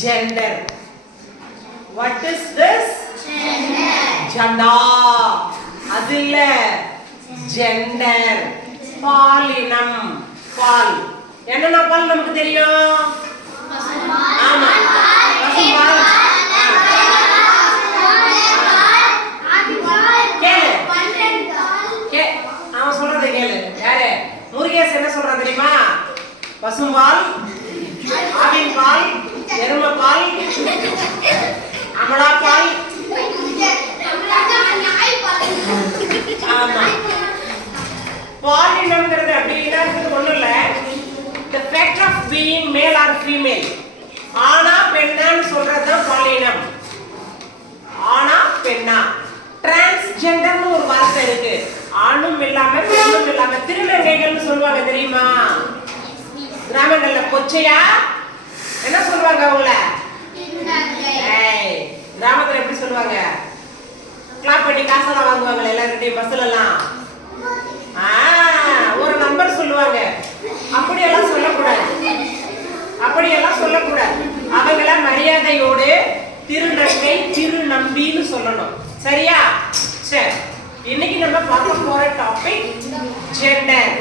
Gender. What is this? Janda. அது இல்ல. Gender. பாலினம். பால். என்னன்னா பால் நமக்கு தெரியும்? ஆமா. பசும்பால். அவன் சொல்றதை கேளு. யாரு? முருகேஷ் என்ன சொல்றான் தெரியுமா? பசும்பால், ஆவின் பால், எருமை பால், அமலா பால். ஆமா. பாலினம்ங்கிறது அப்படின்னா ஒண்ணும் இல்ல. The fact of being male or female. ஆனா பெண்ணான்னு சொல்றதுதான் பாலினம். ஆனா பெண்ணா. டிரான்ஸ்ஜெண்டர்னு ஒரு வார்த்தை இருக்கு. ஆணும் இல்லாம பெண்ணும் இல்லாம திருநங்கைகள்னு சொல்லுவாங்க தெரியுமா? கிராமங்கள்ல கொச்சையா என்ன சொல்லுவாங்க அவங்கள? கிராமத்துல எப்படி சொல்லுவாங்க? கிளாப் பண்ணி காசெல்லாம் வாங்குவாங்க எல்லாருக்கிட்டையும் பஸ்ல எல்லாம். ஒரு நம்பர் சொல்லுவாங்க. அப்படியெல்லாம் சொல்லக்கூடாது. அப்படியெல்லாம் சொல்லக்கூடாது. அவங்கள மரியாதையோடு திருநங்கை திருநம்பின்னு சொல்லணும். சரியா? சரி. இன்னைக்கு நம்ம பார்க்க போற topic gender.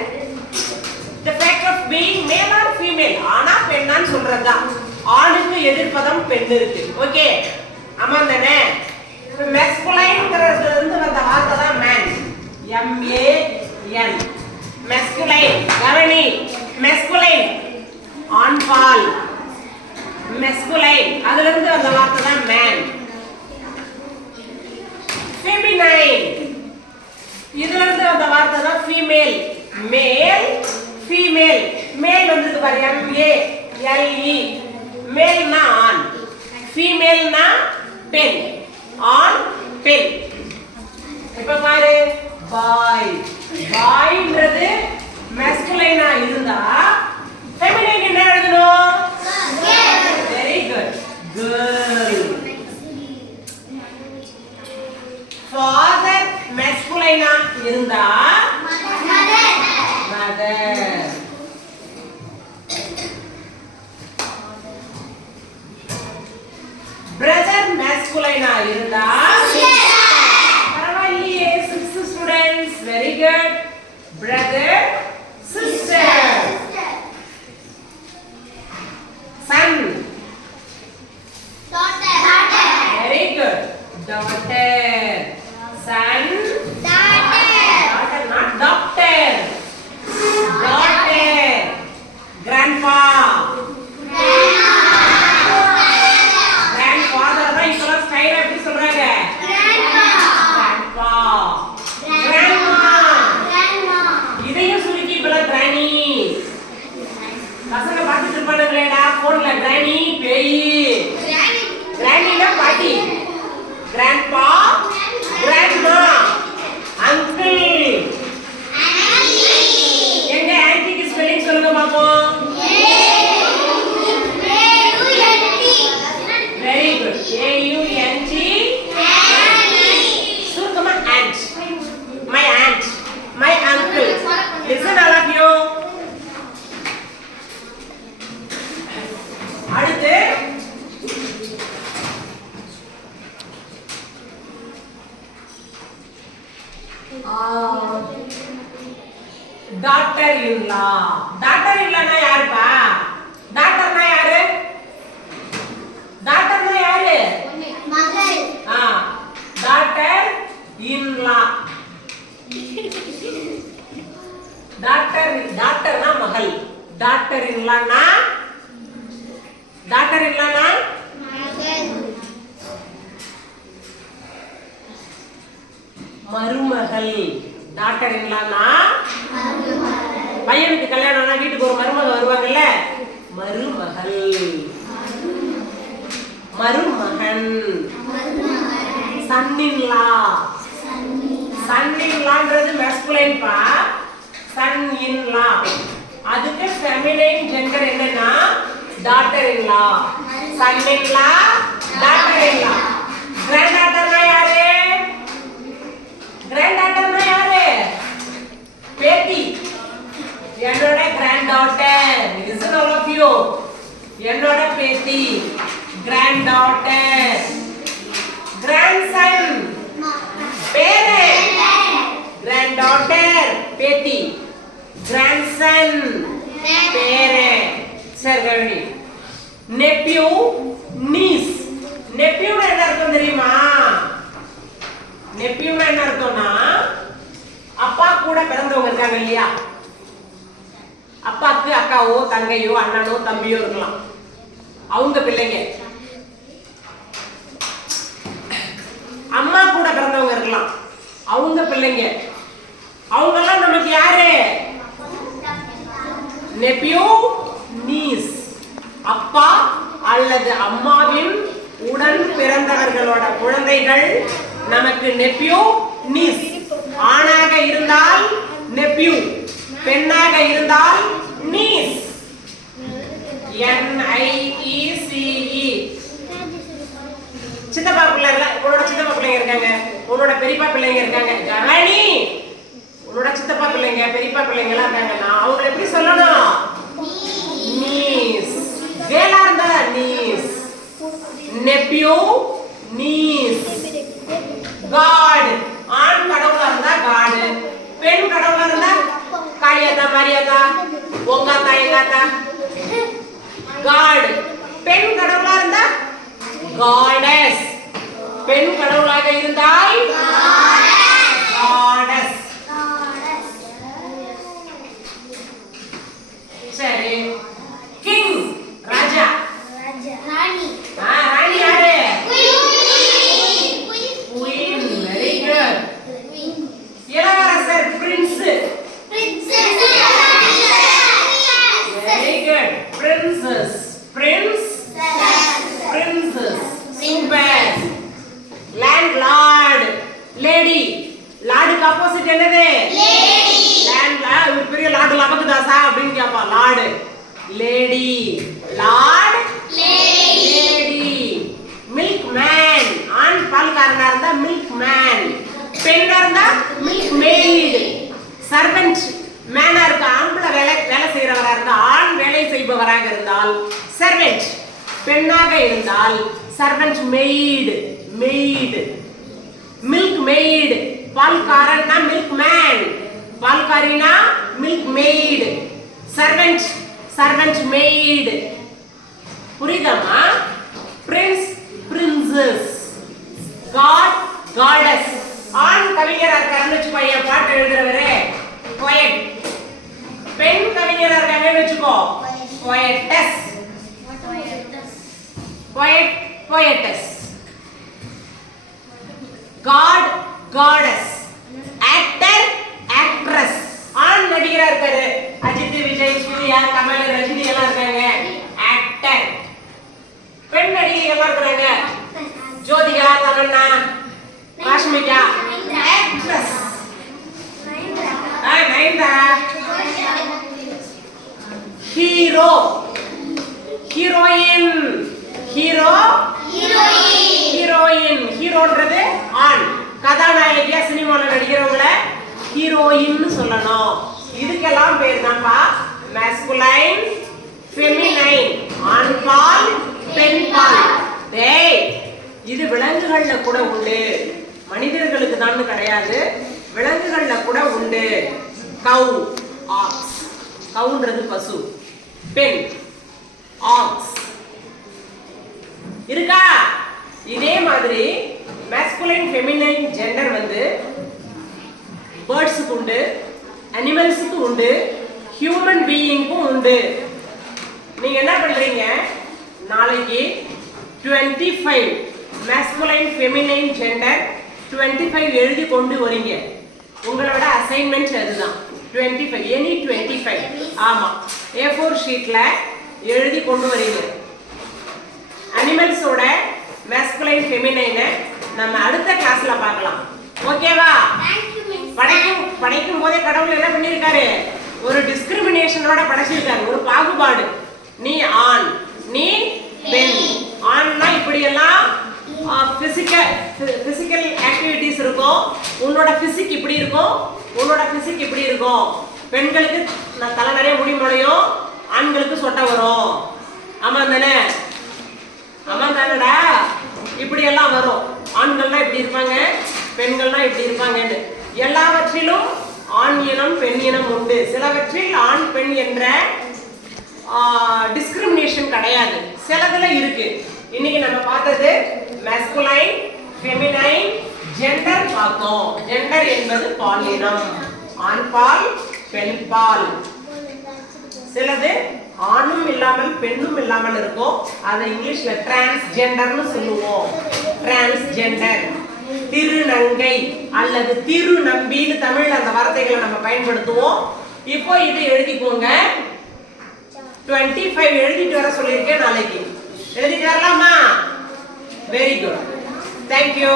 The fact of being male or female. ஆனா பெண்ணான்னு சொல்றதுதான். ஆணுக்கு எதிர்ப்பதம் பெண் இருக்கு. ஓகே? ஆமா தானே? masculineங்கிறது வந்து வந்த வார்த்தை தான் man. M A N. masculine. கவனி. masculine. ஆண் பால். masculine. அதுல இருந்து வந்த வார்த்தை தான் man. feminine. இதுல இருந்து வந்த வார்த்தை தான் female. male, female. male வந்து பாரு M A L E. male னா ஆண். female னா பெண். ஆண் பெண். இப்ப பாரு boy. boyன்றது masculine ஆ இருந்தா feminine என்ன எழுதணும்? very good. girl. father masculine ஆ இருந்தா mother. brother masculine ஆ இருந்தா பரவாயில்லையே 6 students. very good. brother sister. son daughter. very good. daughter. son daughter not doctor. daughter. grandpa. grandfather தான் இப்பலாம் ஸ்டைல் எப்படி சொல்றாங்க? grandpa. grandma. இதையும் சுருக்கி இப்பலாம் granny. பசங்க பார்த்துட்டு இருப்பானுங்களேடா போன்ல granny பேய். granny னா பாட்டி. grandpa, grandma, uncle. எங்க ஆன்ட்டிக்கு ஸ்பெல்லிங் சொல்லுங்க பாப்போம். very good. A U N T. சுருக்கமா aunt. my aunt, my uncle. listen all of you. அடுத்து daughter in law. daughter in law னா யாருப்பா? daughter னா யாரு? daughter னா யாரு? மகள். daughter in law. daughter னா மகள். daughter in law னா மகள். மருமகள். daughter in law னா பையனுக்கு கல்யாணம்னா வீட்டுக்கு ஒரு மருமகள் வருவாங்கல்ல, மருமகள். மருமகன். son in law. son in lawன்றது masculine பா. son in law. அதுக்கு feminine gender என்னன்னா daughter in law. son in law, daughter in law. granddaughter னா யாரு? granddaughter னா யாரு? பேத்தி. என்னோட granddaughter. listen all of you. என்னோட பேத்தி. granddaughter, grandson, parent, granddaughter, பேத்தி, grandson, parent. சரி கவனி. nephew, niece. nephew என்ன அர்த்தம் தெரியுமா? nephew என்ன அர்த்தம்னா அப்பா கூட பிறந்தவங்க இருக்காங்க இல்லையா, அப்பாக்கு அக்காவோ தங்கையோ அண்ணனோ தம்பியோ இருக்கலாம், அவங்க பிள்ளைங்க. அம்மா கூட பிறந்தவங்க இருக்கலாம், அவங்க பிள்ளைங்க. அவங்க எல்லாம் நமக்கு யாரு? nephew, niece. அப்பா அல்லது அம்மாவின் உடன் பிறந்தவர்களோட குழந்தைகள் நமக்கு nephew, niece. ஆணாக இருந்தால் nephew, பெண்ணாக இருந்தால் niece. NIECE. சித்தப்பா பிள்ளைங்க, உன்னோட சித்தப்பா பிள்ளைங்க இருக்காங்க, உன்னோட பெரியப்பா பிள்ளைங்க இருக்காங்க. கவனி, உன்னோட சித்தப்பா பிள்ளைங்க பெரியப்பா பிள்ளைங்க எல்லாம் இருக்காங்கன்னா அவங்க எப்படி சொல்லணும்? niece. கேலா இருந்தா niece, nephew, niece. God, ஆண் கடவுளா இருந்தா God, பெண் கடவுளா இருந்தா காளியாத்தா மாரியாத்தா உங்காத்தா எங்காத்தா. God, பெண் கடவுளா இருந்தா goddess, பெண் கடவுளாக இருந்தால் goddess. சரி. king, ராஜா. ராணி. ராணி யாரு? queen. very good. இளவரசர், prince. very good. princess, prince, princess. super. landlord, lady. லார்டுக்கு ஆப்போசிட் என்னது? லேடி. landlord ஒரு பெரிய லார்டு லபக்குதாசா அப்படின்னு கேப்பா. Lord, lady. Lord, lady. Milk man, ஆண் பால்காரனா இருந்தா மில்க் மேன், பெண்ணா இருந்தா மில்க் மெய்ட். சர்வெண்ட், மேனா இருக்க ஆம்பளை வேலை செய்யறவரா இருந்தா, ஆண் வேலை செய்பவராக இருந்தால் சர்வெண்ட், பெண்ணாக இருந்தால் servant maid, maid. Milk maid, பால்காரன்னா மில்க் மேன், பால்காரினா milk maid. Servant, servant maid. புரியுதாமா? Prince, princess. God, goddess. ஆண் கவிஞரா இருக்காருன்னு வச்சுக்கோ, என் பாட்டு எழுதுறவரே poet. பெண் கவிஞரா இருக்காங்கன்னு வச்சுக்கோ, poetess. poet, poetess. God, goddess. actor, actress. ஆண் நடிகரா இருக்காரு, அஜித், விஜய், சூர்யா, கமல், ரஜினி எல்லாம் இருக்காங்க, actor. பெண் நடிகை எல்லாம் இருக்காங்க, Jyothika, Tamannaah, Kashmika, actress. Nayanthara. Hero, heroine. Hero, heroine. ஹீரோன்றது ஆண், கதாநாயகியா சினிமால நடிக்கிறவங்கள ஹீரோயின் சொல்லணும். இதுக்கெல்லாம் பேர் தான்ப்பா masculine, feminine. ஆண் பால், பெண் பால். டேய், இது விலங்குகள்ல கூட உண்டு, மனிதர்களுக்கு தான் கிடையாது, விலங்குகள்ல கூட உண்டு. கவ், ஆக்ஸ். கவுன்றது பசு, பெண், ஆக்ஸ். இருக்கா? இதே மாதிரி masculine, feminine ஜெண்டர் வந்து பேர்ட்ஸுக்கு உண்டு, அனிமல்ஸுக்கு உண்டு, ஹியூமன் பீயிங்க்கும் உண்டு. நீங்க என்ன பண்றீங்க, நாளைக்கு 25 masculine, feminine ஜெண்டர் 25 எழுதி கொண்டு வரீங்க. உங்களோட அசைன்மெண்ட் அதுதான். 25, எனி 25. ஆமா, A4 ஷீட்ல எழுதி கொண்டு வரீங்க. அனிமல்ஸோட masculine, feminine நம்ம அடுத்த கிளாஸ்ல பார்க்கலாம். ஓகேவா? படைக்கும் போதே கடவுள் என்ன பண்ணிருக்காரு? ஒரு டிஸ்கிரிமினேஷனோட படைச்சிருக்காரு, ஒரு பாகுபாடு. நீ ஆண், நீ பெண். ஆண்னா இப்படி எல்லாம் பிசிக்கல் ஆக்டிவிட்டிஸ் இருக்கும், உன்னோட பிசிக் இப்படி இருக்கும், உன்னோட பிசிக் இப்படி இருக்கும். பெண்களுக்கு தலை நிறைய முடி முளையும், ஆண்களுக்கு சொட்டை வரும். ஆமா தானே? ஆமா தானடா? இப்படி எல்லாம் வரும். ஆண்கள்லாம் இப்படி இருப்பாங்க, பெண்கள்லாம் இப்படி இருப்பாங்கன்னு. எல்லாவற்றிலும் ஆண் இனம் பெண் இனம் உண்டு. சிலவற்றில் ஆண் பெண் என்ற டிஸ்கிரிமினேஷன் கிடையாது, சிலதுல இருக்கு. இன்னைக்கு நம்ம பார்த்தது masculine, feminine, gender பார்த்தோம். ஜெண்டர் என்பது பாலினம், ஆண் பால் பெண் பால். சிலது ஆணும் இல்லாமல் பெண்ணும் இல்லாமல் இருக்கும், அதை இங்கிலீஷ்ல டிரான்ஸ்ஜெண்டர்னு சொல்லுவோம். டிரான்ஸ்ஜெண்டர். திருநங்கை அல்லது திருநம்பின்னு தமிழ்ல அந்த வார்த்தைகளை நம்ம பயன்படுத்துவோம். இப்போ இது எழுதிக்கோங்க. 25 எழுதிட்டு வர சொல்லியிருக்கேன். நாளைக்கு எழுதிட்டு வரலாமா? Very good, thank you.